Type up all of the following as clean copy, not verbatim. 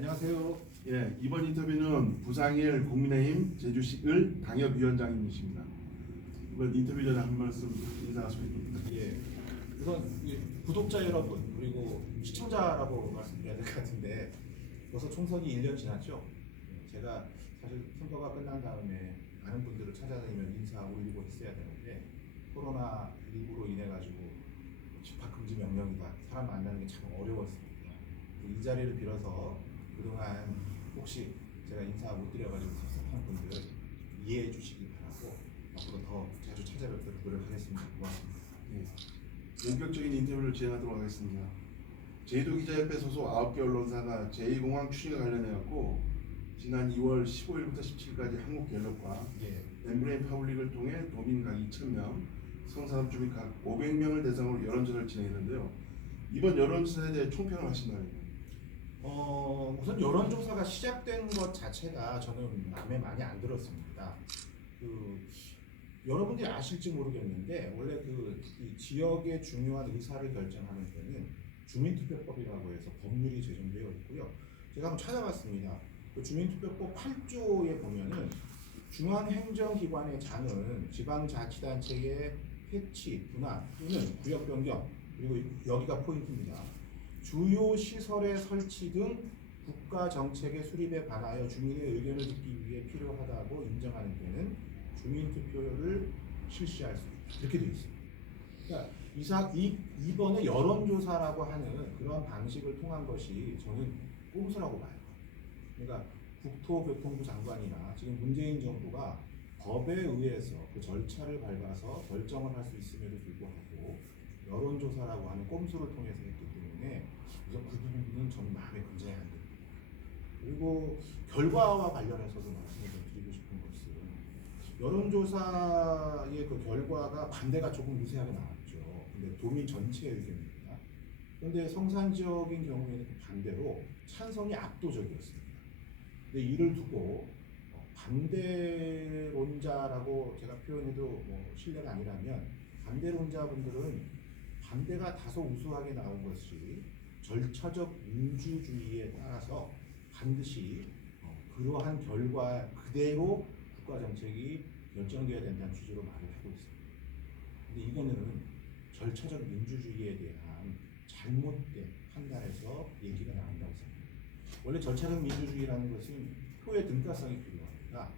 안녕하세요. 예, 이번 인터뷰는 부상일 국민의힘 제주시을 당협위원장님이십니다. 이번 인터뷰 전에 한 말씀 인사하십니다. 예, 우선 구독자 여러분 그리고 시청자라고 말씀드려야 될 것 같은데 벌써 총선이 1년 지났죠. 제가 사실 선거가 끝난 다음에 많은 분들을 찾아다니면 인사 올리고 했어야 되는데 코로나19로 인해 가지고 집합 금지 명령이다. 사람 만나는 게 참 어려웠습니다. 이 자리를 빌어서 그동안 혹시 제가 인사 못 드려가지고 섭섭한 분들 이해해 주시기 바라고 앞으로 더 자주 찾아뵙도록 노력하겠습니다. 고맙습니다. 예, 본격적인 인터뷰를 진행하도록 하겠습니다. 제주도기자협회 소속 9개 언론사가 제2공항 추진과 관련해갖고 지난 2월 15일부터 17일까지 한국갤럽과 엠브레인 파블릭을 통해 도민 각 2,000명, 성산업 주민 각 500명을 대상으로 여론조사를 진행했는데요. 이번 여론조사에 대해 총평을 하신다면요. 우선 여론조사가 시작된 것 자체가 저는 마음에 많이 안 들었습니다. 여러분들이 아실지 모르겠는데 원래 이 지역의 중요한 의사를 결정하는 데는 주민투표법이라고 해서 법률이 제정되어 있고요. 제가 한번 찾아봤습니다. 그 주민투표법 8조에 보면은 중앙행정기관의 장은 지방자치단체의 해치, 분할 또는 구역 변경, 그리고 여기가 포인트입니다. 주요 시설의 설치 등 국가 정책의 수립에 관하여 주민의 의견을 듣기 위해 필요하다고 인정하는 데는 주민투표를 실시할 수 있다. 이렇게 되어 있습니다. 그러니까 이번에 여론조사라고 하는 그런 방식을 통한 것이 저는 꼼수라고 봐요. 그러니까 국토교통부 장관이나 지금 문재인 정부가 법에 의해서 그 절차를 밟아서 결정을 할 수 있음에도 불구하고 여론조사라고 하는 꼼수를 통해서 했기 때문에 우선 그 부분은 저는 마음에 굉장히 안 듭니다. 그리고 결과와 관련해서도 말씀을 좀 드리고 싶은 것은 여론조사의 그 결과가 반대가 조금 미세하게 나왔죠. 근데 도민 전체의 의견입니다. 그런데 성산 지역인 경우에는 반대로 찬성이 압도적이었습니다. 근데 이를 두고 반대론자라고 제가 표현해도 뭐 실례가 아니라면 반대론자분들은 반대가 다소 우수하게 나온 것이 절차적 민주주의에 따라서 반드시 그러한 결과 그대로 국가 정책이 결정되어야 된다는 취지로 말을 하고 있습니다. 근데 이거는 절차적 민주주의에 대한 잘못된 판단에서 얘기가 나온다고 생각합니다. 원래 절차적 민주주의라는 것은 표의 등가성이 필요합니다.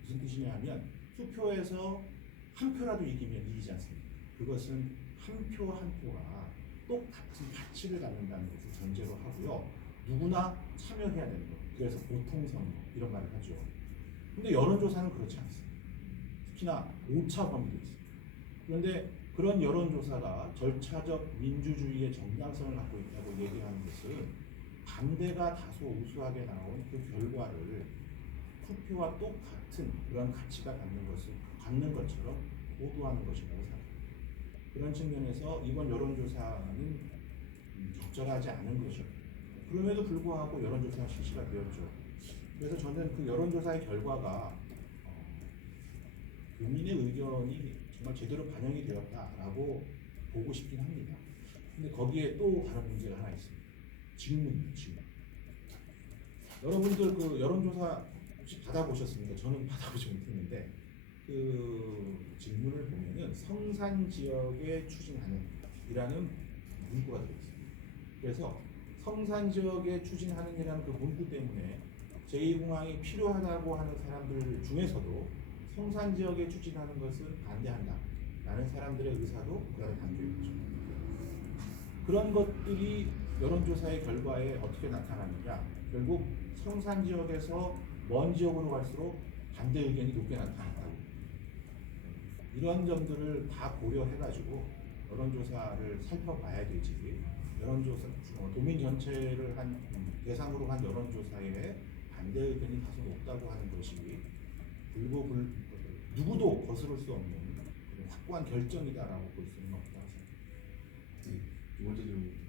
무슨 뜻이냐면 투표에서 한 표라도 이기면 이기지 않습니까? 그것은 한 표 한 표가 똑같은 가치를 갖는다는 것을 전제로 하고요. 누구나 참여해야 되는 겁니다. 그래서 보통선거 이런 말을 하죠. 근데 여론조사는 그렇지 않습니다. 특히나 오차 범위도 있습니다. 그런데 그런 여론조사가 절차적 민주주의의 정당성을 갖고 있다고 얘기하는 것은 반대가 다소 우수하게 나온 그 결과를 투표와 똑같은 그런 가치가 갖는 것처럼 보도하는 것이라고 생각합니다. 그런 측면에서 이번 여론조사는 적절하지 않은 것이죠. 그럼에도 불구하고 여론조사가 실시가 되었죠. 그래서 저는 그 여론조사의 결과가 국민의 의견이 정말 제대로 반영이 되었다라고 보고 싶긴 합니다. 근데 거기에 또 다른 문제가 하나 있습니다. 질문. 여러분들 그 여론조사 혹시 받아보셨습니까? 저는 받아보지 못했는데 그 질문을 보면은 성산 지역에 추진하는 이라는 문구가 들어있습니다. 그래서 성산 지역에 추진하는 이라는 그 문구 때문에 제2공항이 필요하다고 하는 사람들 중에서도 성산 지역에 추진하는 것을 반대한다 라는 사람들의 의사도 그 안에 담겨 있죠. 그런 것들이 여론조사의 결과에 어떻게 나타나느냐, 결국 성산 지역에서 먼 지역으로 갈수록 반대 의견이 높게 나타난다. 이런 점들을 다 고려해가지고 여론조사를 살펴봐야 되지. 여론조사 도민 전체를 대상으로 한 여론조사에 반대 의견이 다소 높다고 하는 것이 누구도 거스를 수 없는 확고한 결정이다라고 볼 수는 없다고 생각합니다. 두 번째 질문입니다.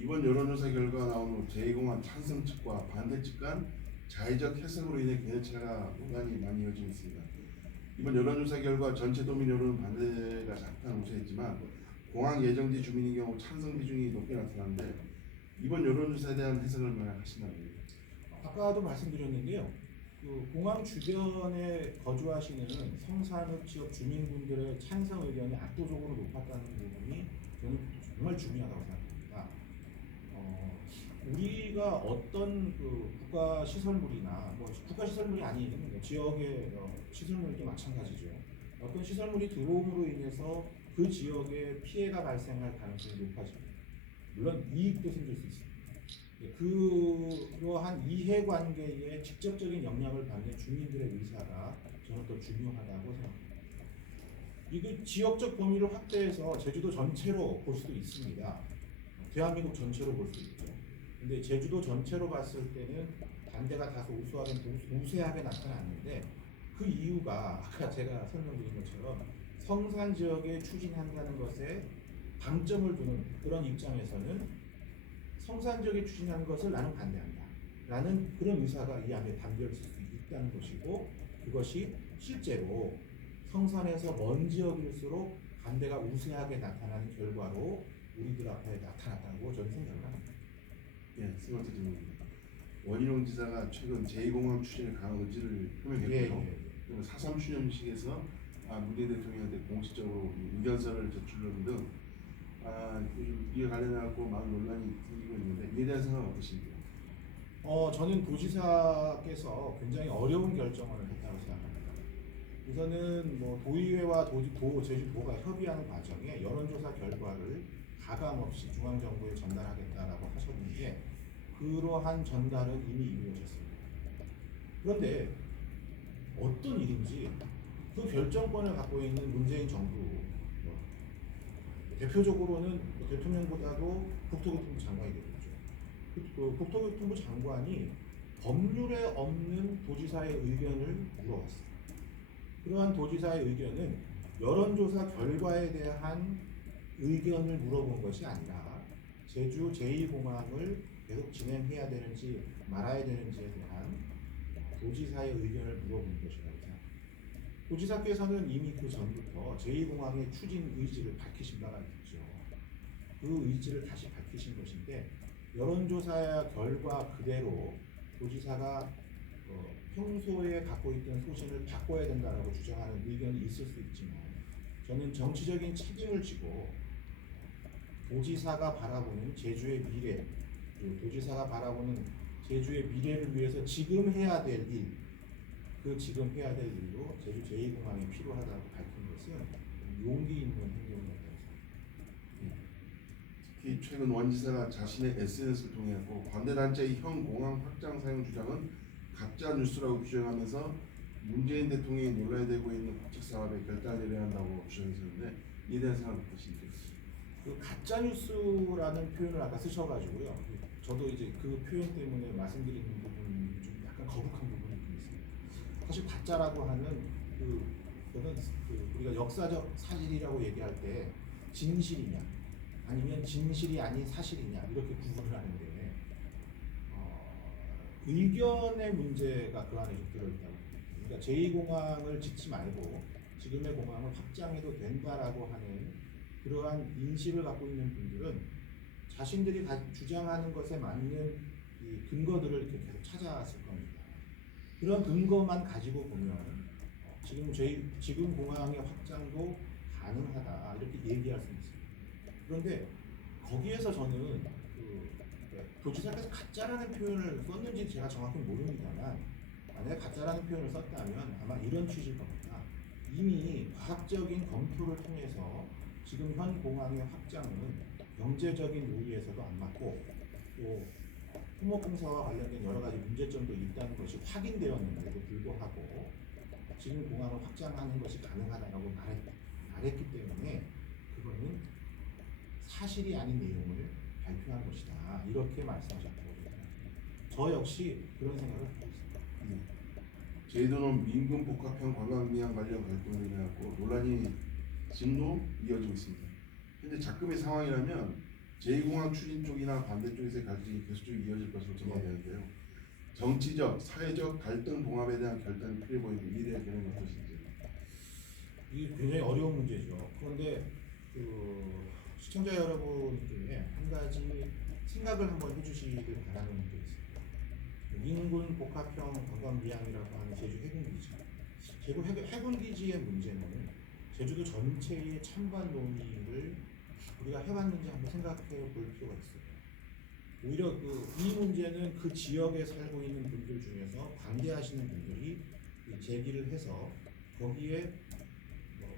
이번 여론조사 결과 나온 후 제2공항 찬성 측과 반대 측 간 자의적 해석으로 인해 격차가 논란이 많이 이어지고 있습니다. 이번 여론조사 결과 전체 도민 여론은 반대가 작다는 우세했지만 공항 예정지 주민의 경우 찬성 비중이 높게 나타났는데 이번 여론조사에 대한 해석을 만약 하신다면. 아까도 말씀드렸는데요. 그 공항 주변에 거주하시는 성산읍 지역 주민분들의 찬성 의견이 압도적으로 높았다는 부분이 저는 정말 중요하다고 생각합니다. 우리가 어떤 그 국가 시설물이나 뭐 국가 시설물이 아닌 뭐 지역의 시설물도 마찬가지죠. 어떤 시설물이 들어옴으로 인해서 그 지역에 피해가 발생할 가능성이 높아집니다. 물론 이익도 생길 수 있습니다. 그러한 이해관계에 직접적인 영향을 받는 주민들의 의사가 저는 더 중요하다고 생각합니다. 이거 지역적 범위를 확대해서 제주도 전체로 볼 수도 있습니다. 대한민국 전체로 볼 수 있죠. 근데 제주도 전체로 봤을 때는 반대가 다소 우세하게 나타났는데 그 이유가 아까 제가 설명드린 것처럼 성산 지역에 추진한다는 것에 방점을 두는 그런 입장에서는 성산 지역에 추진하는 것을 나는 반대한다 라는 그런 의사가 이 안에 담겨 있을 수 있다는 것이고, 그것이 실제로 성산에서 먼 지역일수록 반대가 우세하게 나타나는 결과로 우리들 앞에 나타났다고 저는 생각을 합니다. 예, 세 번째 질문입니다. 원희룡 지사가 최근 제2공항 추진에 강한 의지를 표명했고요. 그리고 4.3 추념식에서 문재인 대통령한테 공식적으로 의견서를 제출하는 등 이에 관련해서 많은 논란이 생기고 있는데 이에 대한 생각은 어떠신가요? 저는 도지사께서 굉장히 어려운 결정을 했다고 생각합니다. 우선은 뭐 도의회와 제주도가 협의하는 과정에 여론조사 결과를 가감없이 중앙정부에 전달하겠다라고 하셨는데 그러한 전달은 이미 이루어졌습니다. 그런데 어떤 일인지 그 결정권을 갖고 있는 문재인 정부, 대표적으로는 대통령보다도 국토교통부 장관이 되겠죠. 그 국토교통부 장관이 법률에 없는 도지사의 의견을 물어봤습니다. 그러한 도지사의 의견은 여론조사 결과에 대한 의견을 물어본 것이 아니라 제주 제2공항을 계속 진행해야 되는지 말아야 되는지에 대한 도지사의 의견을 물어본 것이라고 생각합니다. 도지사께서는 이미 그 전부터 제2공항의 추진 의지를 밝히신 바가 있죠. 그 의지를 다시 밝히신 것인데 여론조사 결과 그대로 도지사가 평소에 갖고 있던 소신을 바꿔야 된다라고 주장하는 의견이 있을 수 있지만 저는 정치적인 책임을 지고 도지사가 바라보는 제주의 미래, 그리고 도지사가 바라보는 제주의 미래를 위해서 지금 해야 될 일, 그 지금 해야 될 일로 제주 제2공항이 필요하다고 밝힌 것은 용기 있는 행동이었다고 생각합니다. 특히 최근 원 지사가 자신의 SNS를 통해 관대단체의 형 공항 확장 사용 주장은 가짜 뉴스라고 규정하면서 문재인 대통령이 논란이 되고 있는 국책 사업에 결단을 내려야 한다고 주장했었는데 이에 대한 생각은 어떠신가요? 그 가짜 뉴스라는 표현을 아까 쓰셔가지고요. 저도 이제 그 표현 때문에 말씀드리는 부분이 좀 약간 거북한 부분이 좀 있습니다. 사실 가짜라고 하는 그거는 우리가 역사적 사실이라고 얘기할 때 진실이냐 아니면 진실이 아닌 사실이냐 이렇게 구분을 하는데 의견의 문제가 그 안에 좀 들어있다고. 그러니까 제2공항을 짓지 말고 지금의 공항을 확장해도 된다라고 하는 그러한 인식을 갖고 있는 분들은 자신들이 주장하는 것에 맞는 이 근거들을 이렇게 계속 찾아왔을 겁니다. 그런 근거만 가지고 보면 지금 공항의 확장도 가능하다 이렇게 얘기할 수 있습니다. 그런데 거기에서 저는 도지사께서 가짜라는 표현을 썼는지 제가 정확히 모릅니다만 만약에 가짜라는 표현을 썼다면 아마 이런 취지일 겁니다. 이미 과학적인 검토를 통해서 지금 현 공항의 확장은 경제적인 논리에서도 안 맞고 또 토목공사와 관련된 여러 가지 문제점도 있다는 것이 확인되었는데도 불구하고 지금 공항을 확장하는 것이 가능하다고 말했기 때문에 그거는 사실이 아닌 내용을 발표한 것이다. 이렇게 말씀하셨다고 생각합니다. 저 역시 그런 생각을 하고 있습니다. 제주도는 민금 복합형 관광미항 관련 갈등으로 인해 논란이 지금도 이어지고 있습니다. 현재 작금의 상황이라면 제2공항 추진 쪽이나 반대쪽에서의 갈등이 계속적으로 이어질 것으로 전망되는데요. 정치적, 사회적 갈등 봉합에 대한 결단이 필요해 보이는 이에 대한 견해는 어떠신지? 이게 굉장히 어려운 문제죠. 그런데 시청자 여러분 중에 한 가지 생각을 한번 해주시길 바라는 게 있습니다. 인군 복합형 관광비양이라고 하는 제주 해군기지. 해군기지의 문제는 제주도 전체의 찬반 논의를 우리가 해왔는지 한번 생각해 볼 필요가 있어요. 오히려 이 문제는 그 지역에 살고 있는 분들 중에서 반대하시는 분들이 제기를 해서 거기에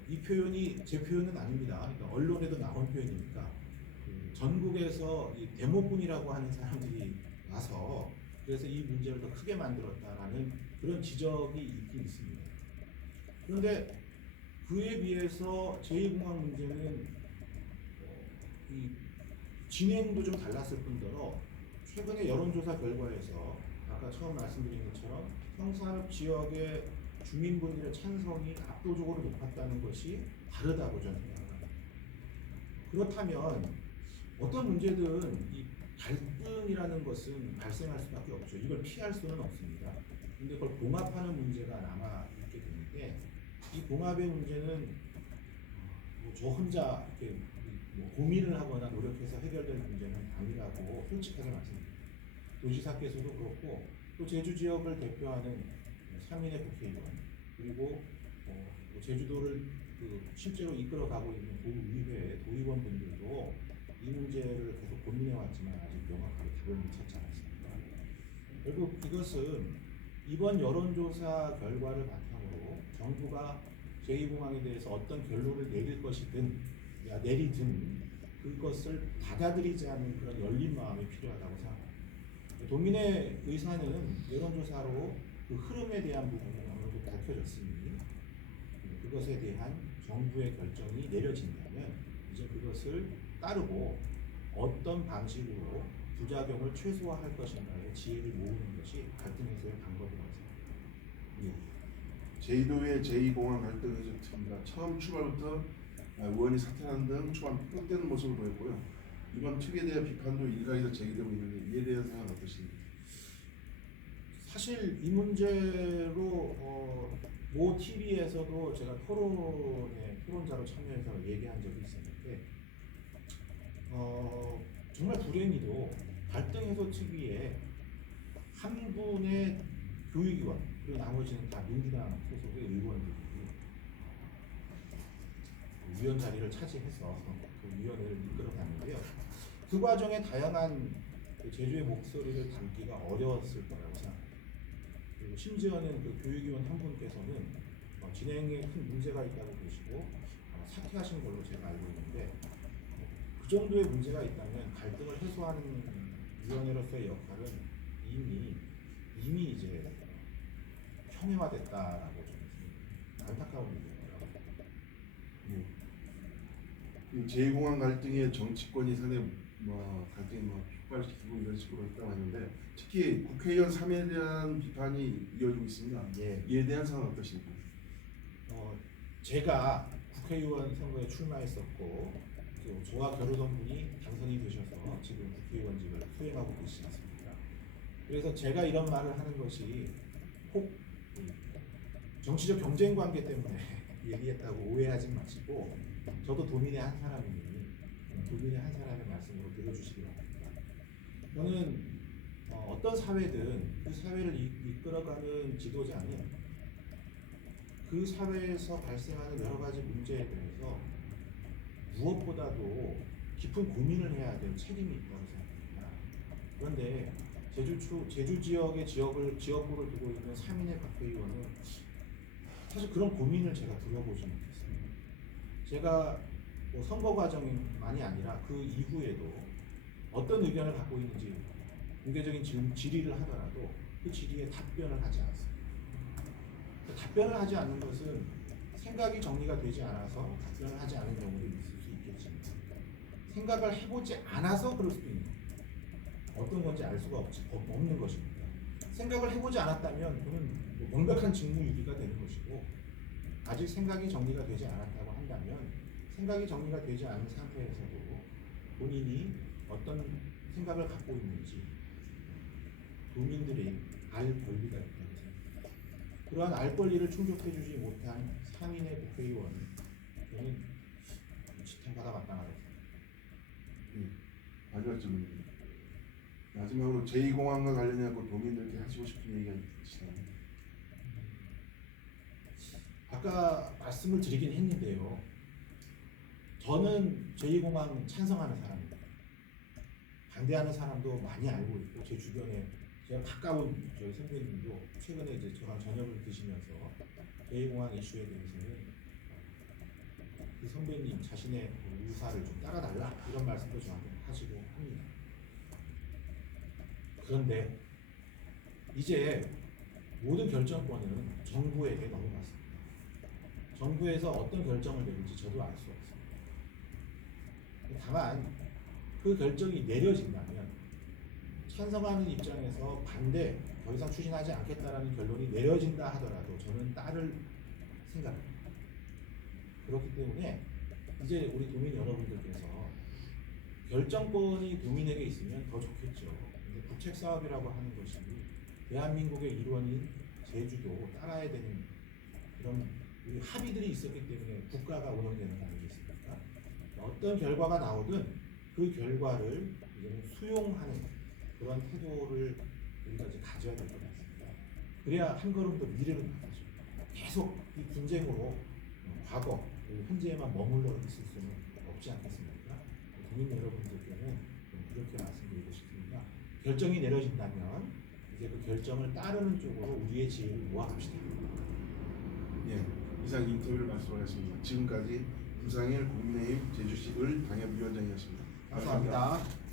이 표현이 제 표현은 아닙니다. 그러니까 언론에도 나온 표현이니까 전국에서 이 데모군이라고 하는 사람들이 와서 그래서 이 문제를 더 크게 만들었다라는 그런 지적이 있긴 있습니다. 그런데 그에 비해서 제2공항 문제는 이 진행도 좀 달랐을 뿐더러 최근에 여론조사 결과에서 아까 처음 말씀드린 것처럼 성산읍 지역의 주민분들의 찬성이 압도적으로 높았다는 것이 다르다고 저는 생각합니다. 그렇다면 어떤 문제든 이 갈등이라는 것은 발생할 수밖에 없죠. 이걸 피할 수는 없습니다. 근데 그걸 봉합하는 문제가 남아있게 되는데 이 봉합의 문제는 저 혼자 이렇게 고민을 하거나 노력해서 해결될 문제는 아니라고 솔직하게 말씀드립니다. 도지사께서도 그렇고 또 제주 지역을 대표하는 3인의 국회의원 그리고 제주도를 실제로 이끌어가고 있는 도의회 도의원분들도 이 문제를 계속 고민해왔지만 아직 명확하게 답을 못 찾지 않았습니다. 결국 이것은 이번 여론조사 결과를 바탕으로 정부가 제2공항에 대해서 어떤 결론을 내릴 것이든 내리든 그것을 받아들이지 않는 그런 열린 마음이 필요하다고 생각합니다. 도민의 의사는 여론조사로 그 흐름에 대한 부분은 어느 정도 밝혀졌으니 그것에 대한 정부의 결정이 내려진다면 이제 그것을 따르고 어떤 방식으로 부작용을 최소화할 것인가에 지혜를 모으는 것이 갈등 해소의 방법이라고 생각합니다. 제주도의 제2공항 갈등이 좀 처음 출발부터 의원이 사퇴하는 등 초반 폭격되는 모습을 보였고요. 이번 특에 대한 비판도 일각에서 제기되고 있는데 이에 대한 생각은 어떠십니까? 사실 이 문제로 모 TV에서도 제가 토론자로 참여해서 얘기한 적이 있었는데 정말 불행히도 갈등 해소 특위에 한 분의 교육위원 그리고 나머지는 다 민주당 소속의 의원들이 위원 자리를 차지해서 그 위원회를 이끌어갔는데요. 그 과정에 다양한 제주의 목소리를 담기가 어려웠을 거라고 생각합니다. 그리고 심지어는 그 교육위원 한 분께서는 진행에 큰 문제가 있다고 보시고 사퇴하신 걸로 제가 알고 있는데 그 정도의 문제가 있다면 갈등을 해소하는 위원회로서의 역할은 이미 이제 형해화됐다라고 저는 안타까운 일이라고 생각합니다. 제2공항 갈등의 정치권이 상당히 갈등이 촉발시키고 이런 식으로 했다고 하는데 특히 국회의원 3인에 대한 비판이 이어지고 있습니다. 예. 이에 대한 상황은 어떠십니까? 제가 국회의원 선거에 출마했었고 또 저와 겨루던 분이 당선이 되셔서 지금 국회의원직을 수행하고 계시지 않습니까? 그래서 제가 이런 말을 하는 것이 혹 정치적 경쟁 관계 때문에 얘기했다고 오해하지 마시고 저도 도민의 한 사람이니 도민의 한 사람의 말씀으로 들어주시기 바랍니다. 저는 어떤 사회든 그 사회를 이끌어가는 지도자는 그 사회에서 발생하는 여러 가지 문제에 대해서 무엇보다도 깊은 고민을 해야 될 책임이 있다고 생각합니다. 그런데 제주 지역의 지역구를 두고 있는 3인의 국회의원은 사실 그런 고민을 제가 들어보지 못했습니다. 제가 선거 과정만이 아니라 그 이후에도 어떤 의견을 갖고 있는지 공개적인 질의를 하더라도 그 질의에 답변을 하지 않습니다. 답변을 하지 않는 것은 생각이 정리가 되지 않아서 답변을 하지 않은 경우도 있을 수 있겠지만 생각을 해보지 않아서 그럴 수도 있는 거예요. 어떤 건지 알 수가 없는 것입니다. 생각을 해보지 않았다면 그는 명백한 직무유기가 되는 것이고 아직 생각이 정리가 되지 않았다고 한다면 생각이 정리가 되지 않은 상태에서도 본인이 어떤 생각을 갖고 있는지 국민들이 알 권리가 있다고 생각합니다. 그러한 알 권리를 충족해주지 못한 3인의 국회의원 저는 지탄받아 마땅하다고 생각합니다. 마지막 질문입니다. 마지막으로 제2공항과 관련해서 도민들께 하시고 싶은 얘기가 있으시나요? 아까 말씀을 드리긴 했는데요. 저는 제2공항 찬성하는 사람입니다. 반대하는 사람도 많이 알고 있고 제 주변에 제가 가까운 저희 선배님도 최근에 이제 저랑 저녁을 드시면서 제2공항 이슈에 대해서는 그 선배님 자신의 의사를 좀 따라달라 이런 말씀도 저한테 하시고 합니다. 그런데 이제 모든 결정권은 정부에게 넘어갔습니다. 정부에서 어떤 결정을 내릴지 저도 알 수 없습니다. 다만 그 결정이 내려진다면 찬성하는 입장에서 반대, 더 이상 추진하지 않겠다라는 결론이 내려진다 하더라도 저는 따를 생각입니다. 그렇기 때문에 이제 우리 국민 여러분들께서 결정권이 국민에게 있으면 더 좋겠죠. 근데 국책 사업이라고 하는 것이 대한민국의 일원인 제주도 따라야 되는 그런 합의들이 있었기 때문에 국가가 운영되는 거 아니겠습니까? 어떤 결과가 나오든 그 결과를 이제는 수용하는 그런 태도를 우리가 이제 가져야 될 것 같습니다. 그래야 한 걸음 더 미래를 나가죠. 계속 이 분쟁으로 과거, 현재에만 머물러 있을 수는 없지 않겠습니까? 국민 여러분들께는 그렇게 말씀드리고 싶습니다. 결정이 내려진다면 이제 그 결정을 따르는 쪽으로 우리의 지혜를 모아갑시다. 예, 이상 인터뷰를 마치도록 하겠습니다. 지금까지 부상일 국민의힘 제주시 을 당협위원장이었습니다. 감사합니다.